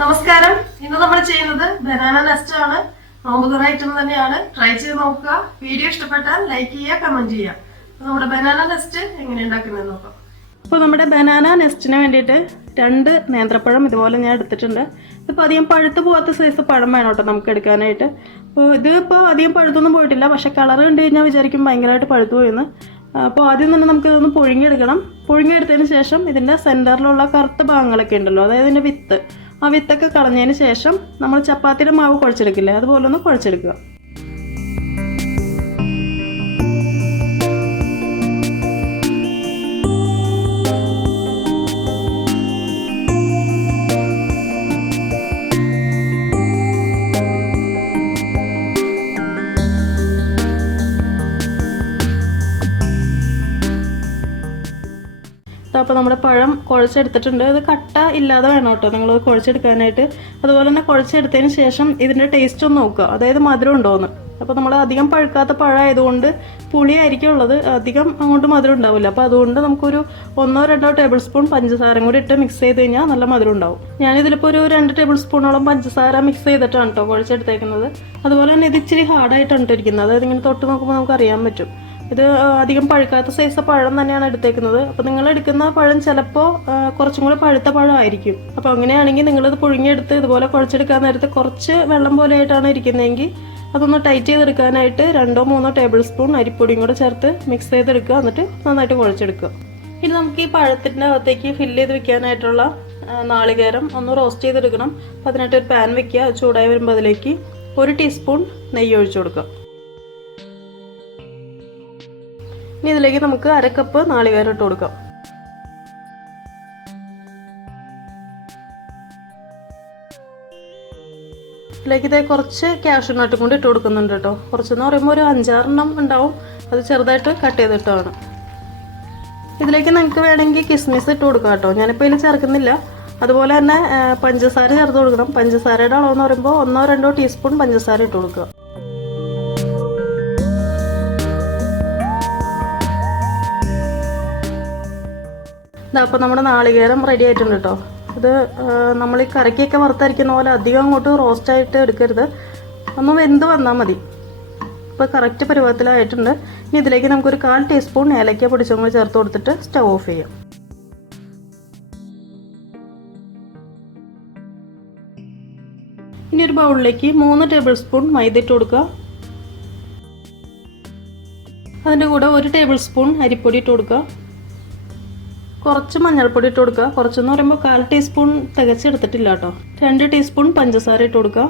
നമസ്കാരം. ഇന്ന് നമ്മൾ ചെയ്യുന്നത് ബനാന നെസ്റ്റ് ആണ്. നോമ്പുതുറ ഐറ്റം തന്നെയാണ്. ട്രൈ ചെയ്ത് നോക്കുക. വീഡിയോ ഇഷ്ടപ്പെട്ടാൽ ലൈക്ക് ചെയ്യുക, കമന്റ് ചെയ്യുക. നമ്മുടെ ബനാന നെസ്റ്റ് എങ്ങനെ ഉണ്ടാക്കുന്നത് നോക്കാം. ഇപ്പോൾ നമ്മുടെ ബനാന നെസ്റ്റിന് വേണ്ടിയിട്ട് 2 നേന്ത്രപ്പഴം ഇതുപോലെ ഞാൻ എടുത്തിട്ടുണ്ട്. ഇതിപ്പോൾ അധികം പഴുത്ത് പോകാത്ത സൈസ് പഴം വേണം കേട്ടോ നമുക്ക് എടുക്കാനായിട്ട്. അപ്പോൾ ഇതിപ്പോൾ അധികം പഴുത്തൊന്നും പോയിട്ടില്ല, പക്ഷേ കളർ കണ്ടു കഴിഞ്ഞാൽ വിചാരിക്കും ഭയങ്കരമായിട്ട് പഴുത്തു പോയെന്ന്. അപ്പോൾ ആദ്യം തന്നെ നമുക്കിതൊന്ന് പുഴുങ്ങിയെടുക്കണം. പുഴുങ്ങിയെടുത്തതിന് ശേഷം ഇതിൻ്റെ സെൻറ്ററിലുള്ള കറുത്ത ഭാഗങ്ങളൊക്കെ ഉണ്ടല്ലോ, അതായത് ഇതിൻ്റെ വിത്ത്, ആ വിത്തൊക്കെ കളഞ്ഞതിന് ശേഷം നമ്മൾ ചപ്പാത്തിയുടെ മാവ് കുഴച്ചെടുക്കില്ലേ, അതുപോലെ ഒന്ന് കുഴച്ചെടുക്കുക. അപ്പോൾ നമ്മുടെ പഴം കുഴച്ചെടുത്തിട്ടുണ്ട്. ഇത് കട്ട ഇല്ലാതെ വേണം കേട്ടോ നിങ്ങൾ കുഴച്ചെടുക്കാനായിട്ട്. അതുപോലെ തന്നെ കുഴച്ചെടുത്തതിന് ശേഷം ഇതിൻ്റെ ടേസ്റ്റ് ഒന്ന് നോക്കുക, അതായത് മധുരം ഉണ്ടോയെന്ന്. അപ്പോൾ നമ്മൾ അധികം പഴുക്കാത്ത പഴമായതുകൊണ്ട് പുളിയായിരിക്കും ഉള്ളത്, അധികം അങ്ങോട്ട് മധുരം ഉണ്ടാവില്ല. അപ്പോൾ അതുകൊണ്ട് നമുക്കൊരു 1-2 ടേബിൾ സ്പൂൺ പഞ്ചസാരയും കൂടി ഇട്ട് മിക്സ് ചെയ്ത് കഴിഞ്ഞാൽ നല്ല മധുരം ഉണ്ടാവും. ഞാനിതിലിപ്പോൾ ഒരു 2 ടേബിൾ സ്പൂണോളം പഞ്ചസാര മിക്സ് ചെയ്തിട്ടാണ് കേട്ടോ കുഴച്ചെടുത്തേക്കുന്നത്. അതുപോലെ തന്നെ ഇത് ഇച്ചിരി ഹാർഡായിട്ടാണ് ഇരിക്കുന്നത്, അതായത് ഇങ്ങനെ തൊട്ട് നോക്കുമ്പോൾ നമുക്ക് അറിയാൻ പറ്റും. ഇത് അധികം പഴുക്കാത്ത സൈസ് പഴം തന്നെയാണ് എടുത്തേക്കുന്നത്. അപ്പോൾ നിങ്ങൾ എടുക്കുന്ന പഴം ചിലപ്പോൾ കുറച്ചും കൂടി പഴുത്ത പഴമായിരിക്കും. അപ്പോൾ അങ്ങനെയാണെങ്കിൽ നിങ്ങളിത് പുഴുങ്ങിയെടുത്ത് ഇതുപോലെ കുഴച്ചെടുക്കാൻ നേരത്ത് കുറച്ച് വെള്ളം പോലെ ആയിട്ടാണ് ഇരിക്കുന്നതെങ്കിൽ അതൊന്ന് ടൈറ്റ് ചെയ്തെടുക്കാനായിട്ട് 2-3 ടേബിൾ സ്പൂൺ അരിപ്പൊടിയും കൂടെ ചേർത്ത് മിക്സ് ചെയ്തെടുക്കുക, എന്നിട്ട് നന്നായിട്ട് കുഴച്ചെടുക്കുക. ഇനി നമുക്ക് ഈ പഴത്തിൻ്റെ അകത്തേക്ക് ഫില്ല് ചെയ്ത് വെക്കാനായിട്ടുള്ള നാളികേരം ഒന്ന് റോസ്റ്റ് ചെയ്തെടുക്കണം. അപ്പോൾ അതിനായിട്ട് ഒരു പാൻ വെക്കുക. ചൂടായി വരുമ്പോൾ അതിലേക്ക് 1 ടീസ്പൂൺ നെയ്യ് ഒഴിച്ചു കൊടുക്കുക. ഇനി ഇതിലേക്ക് നമുക്ക് 1/2 കപ്പ് നാളികേരം ഇട്ട് കൊടുക്കാം. ഇതിലേക്ക് ഇതേ കുറച്ച് കാഷ്യൂ നട്ടും കൊണ്ട് ഇട്ട് കൊടുക്കുന്നുണ്ട് കേട്ടോ. കുറച്ചെന്ന് പറയുമ്പോൾ ഒരു 5-6 ഉണ്ടാവും, അത് ചെറുതായിട്ട് കട്ട് ചെയ്തിട്ടാണ്. ഇതിലേക്ക് നിങ്ങൾക്ക് വേണമെങ്കിൽ കിസ്മിസ് ഇട്ട് കൊടുക്കാം കേട്ടോ. ഞാനിപ്പോൾ ഇതിൽ ചേർക്കുന്നില്ല. അതുപോലെ തന്നെ പഞ്ചസാര ചേർത്ത് കൊടുക്കണം. പഞ്ചസാരയുടെ അളവെന്ന് പറയുമ്പോൾ 1-2 ടീസ്പൂൺ പഞ്ചസാര ഇട്ട് കൊടുക്കുക. അപ്പോൾ നമ്മുടെ നാളികേരം റെഡി ആയിട്ടുണ്ട് കേട്ടോ. ഇത് നമ്മൾ ഈ കറിക്കൊക്കെ വറുത്തരിക്കുന്ന പോലെ അധികം അങ്ങോട്ട് റോസ്റ്റായിട്ട് എടുക്കരുത്, ഒന്ന് വെന്ത് വന്നാൽ മതി. ഇപ്പോൾ കറക്റ്റ് പരുവത്തിലായിട്ടുണ്ട്. ഇനി ഇതിലേക്ക് നമുക്കൊരു 1/4 ടീസ്പൂൺ ഏലക്ക പൊടിച്ചും കൂടി ചേർത്ത് കൊടുത്തിട്ട് സ്റ്റവ് ഓഫ് ചെയ്യാം. ഇനി ഒരു ബൗളിലേക്ക് 3 ടേബിൾ സ്പൂൺ മൈദ ഇട്ട് കൊടുക്കുക. അതിൻ്റെ കൂടെ 1 ടേബിൾ സ്പൂൺ അരിപ്പൊടി ഇട്ട് കൊടുക്കുക. കുറച്ച് മഞ്ഞൾപ്പൊടി ഇട്ട് കൊടുക്കുക. കുറച്ചെന്ന് പറയുമ്പോൾ 1/4 ടീസ്പൂൺ തികച്ചെടുത്തിട്ടില്ല കേട്ടോ. 2 ടീസ്പൂൺ പഞ്ചസാര ഇട്ട് കൊടുക്കുക.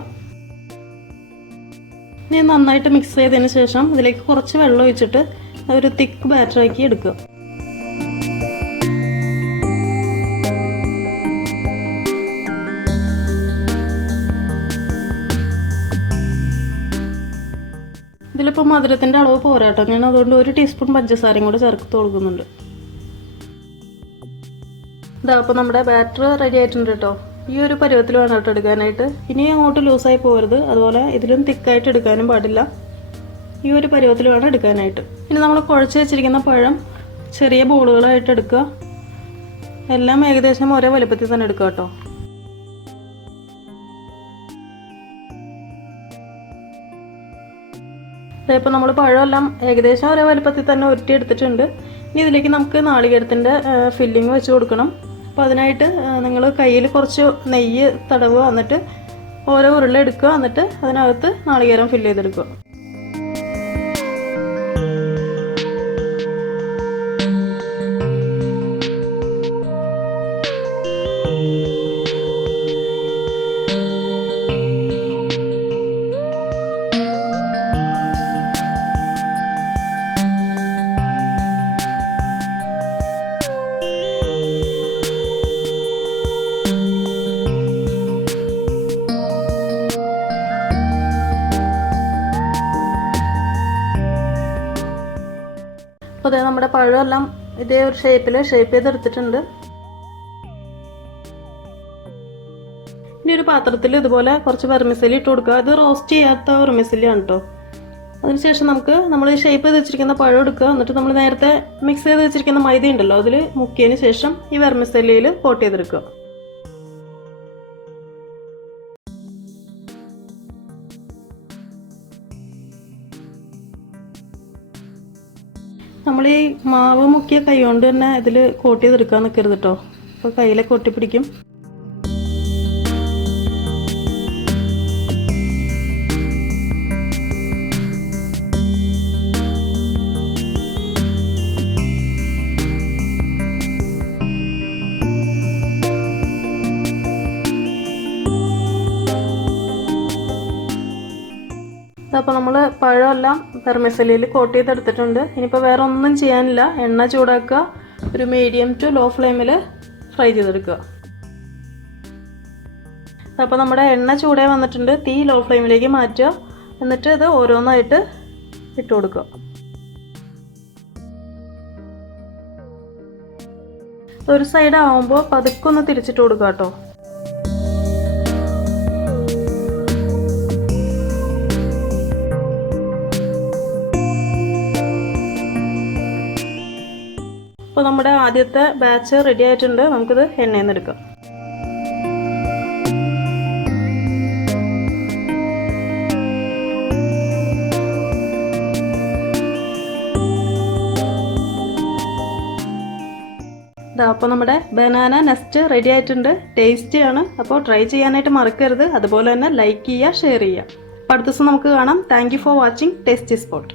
ഇനി നന്നായിട്ട് മിക്സ് ചെയ്തതിന് ശേഷം ഇതിലേക്ക് കുറച്ച് വെള്ളം ഒഴിച്ചിട്ട് ഒരു തിക്ക് ബാറ്ററാക്കി എടുക്കുക. ഇതിലിപ്പോൾ മധുരത്തിൻ്റെ അളവ് പോരാട്ടോ, ഞാൻ അതുകൊണ്ട് 1 ടീസ്പൂൺ പഞ്ചസാരയും കൂടെ ചേർത്ത് കൊടുക്കുന്നുണ്ട്. ഇതാ അപ്പോൾ നമ്മുടെ ബാറ്റർ റെഡി ആയിട്ടുണ്ട് കേട്ടോ. ഈ ഒരു പരുവത്തിൽ വേണം കേട്ടോ എടുക്കാനായിട്ട്. ഇനി അങ്ങോട്ട് ലൂസായി പോകരുത്, അതുപോലെ ഇതിലും തിക്കായിട്ട് എടുക്കാനും പാടില്ല. ഈ ഒരു പരുവത്തിൽ വേണം എടുക്കാനായിട്ട്. ഇനി നമ്മൾ കുഴച്ച് വെച്ചിരിക്കുന്ന പഴം ചെറിയ ബോളുകളായിട്ട് എടുക്കുക. എല്ലാം ഏകദേശം ഒരേ വലുപ്പത്തിൽ തന്നെ എടുക്കുക കേട്ടോ. ഇപ്പോൾ നമ്മൾ പഴമെല്ലാം ഏകദേശം ഒരേ വലുപ്പത്തിൽ തന്നെ ഉരുട്ടിയെടുത്തിട്ടുണ്ട്. ഇനി ഇതിലേക്ക് നമുക്ക് നാളികേരത്തിൻ്റെ ഫില്ലിങ് വെച്ച് കൊടുക്കണം. അപ്പോൾ അതിനായിട്ട് നിങ്ങൾ കയ്യിൽ കുറച്ച് നെയ്യ് തടവുക, എന്നിട്ട് ഓരോ ഉരുള എടുക്കുക, എന്നിട്ട് അതിനകത്ത് നാളികേരം ഫില്ല് ചെയ്തെടുക്കുക. അപ്പോൾ അതേ നമ്മുടെ പഴമെല്ലാം ഇതേ ഒരു ഷേപ്പ് ചെയ്തെടുത്തിട്ടുണ്ട്. ഇനി ഒരു പാത്രത്തിൽ ഇതുപോലെ കുറച്ച് വെർമിസെല്ലി ഇട്ട് കൊടുക്കുക. ഇത് റോസ്റ്റ് ചെയ്യാത്ത വെർമിസെല്ലിയാണ് കേട്ടോ. അതിനുശേഷം നമ്മൾ ഷേപ്പ് ചെയ്ത് വെച്ചിരിക്കുന്ന പഴം എടുക്കുക. എന്നിട്ട് നമ്മൾ നേരത്തെ മിക്സ് ചെയ്ത് വെച്ചിരിക്കുന്ന മൈദ ഉണ്ടല്ലോ, അതിൽ മുക്കിയതിന് ശേഷം ഈ വെർമിസെല്ലിയിൽ കോട്ട് ചെയ്തെടുക്കുക. നമ്മൾ ഈ മാവ് മുക്കിയ കൈ കൊണ്ട് തന്നെ ഇതിൽ കോട്ട് ചെയ്തെടുക്കാൻ നിൽക്കരുത് കേട്ടോ. അപ്പോൾ കയ്യിലൊക്കെ ഒട്ടിപ്പിടിക്കും. അപ്പോൾ നമ്മൾ പഴമെല്ലാം വെർമിസെല്ലിയിൽ കോട്ട് ചെയ്തെടുത്തിട്ടുണ്ട്. ഇനിയിപ്പോൾ വേറെ ഒന്നും ചെയ്യാനില്ല. എണ്ണ ചൂടാക്കുക, ഒരു മീഡിയം ടു ലോ ഫ്ലെയിമിൽ ഫ്രൈ ചെയ്തെടുക്കുക. അപ്പോൾ നമ്മുടെ എണ്ണ ചൂടായി വന്നിട്ടുണ്ട്. തീ ലോ ഫ്ലെയിമിലേക്ക് മാറ്റുക. എന്നിട്ട് ഇത് ഓരോന്നായിട്ട് ഇട്ട് കൊടുക്കുക. ഒരു സൈഡ് ആവുമ്പോൾ പതുക്കെ ഒന്ന് തിരിച്ചിട്ട് കൊടുക്കുക കേട്ടോ. അപ്പോൾ നമ്മുടെ ആദ്യത്തെ ബാച്ച് റെഡി ആയിട്ടുണ്ട്. നമുക്കിത് എണ്ണയിൽ നിന്ന് എടുക്കാം. അപ്പോൾ നമ്മുടെ ബനാന നെസ്റ്റ് റെഡി ആയിട്ടുണ്ട്. ടേസ്റ്റിയാണ്. അപ്പോൾ ട്രൈ ചെയ്യാനായിട്ട് മറക്കരുത്. അതുപോലെ തന്നെ ലൈക്ക് ചെയ്യുക, ഷെയർ ചെയ്യുക. അപ്പോൾ അടുത്ത ദിവസം നമുക്ക് കാണാം. Thank you for watching tasty spot.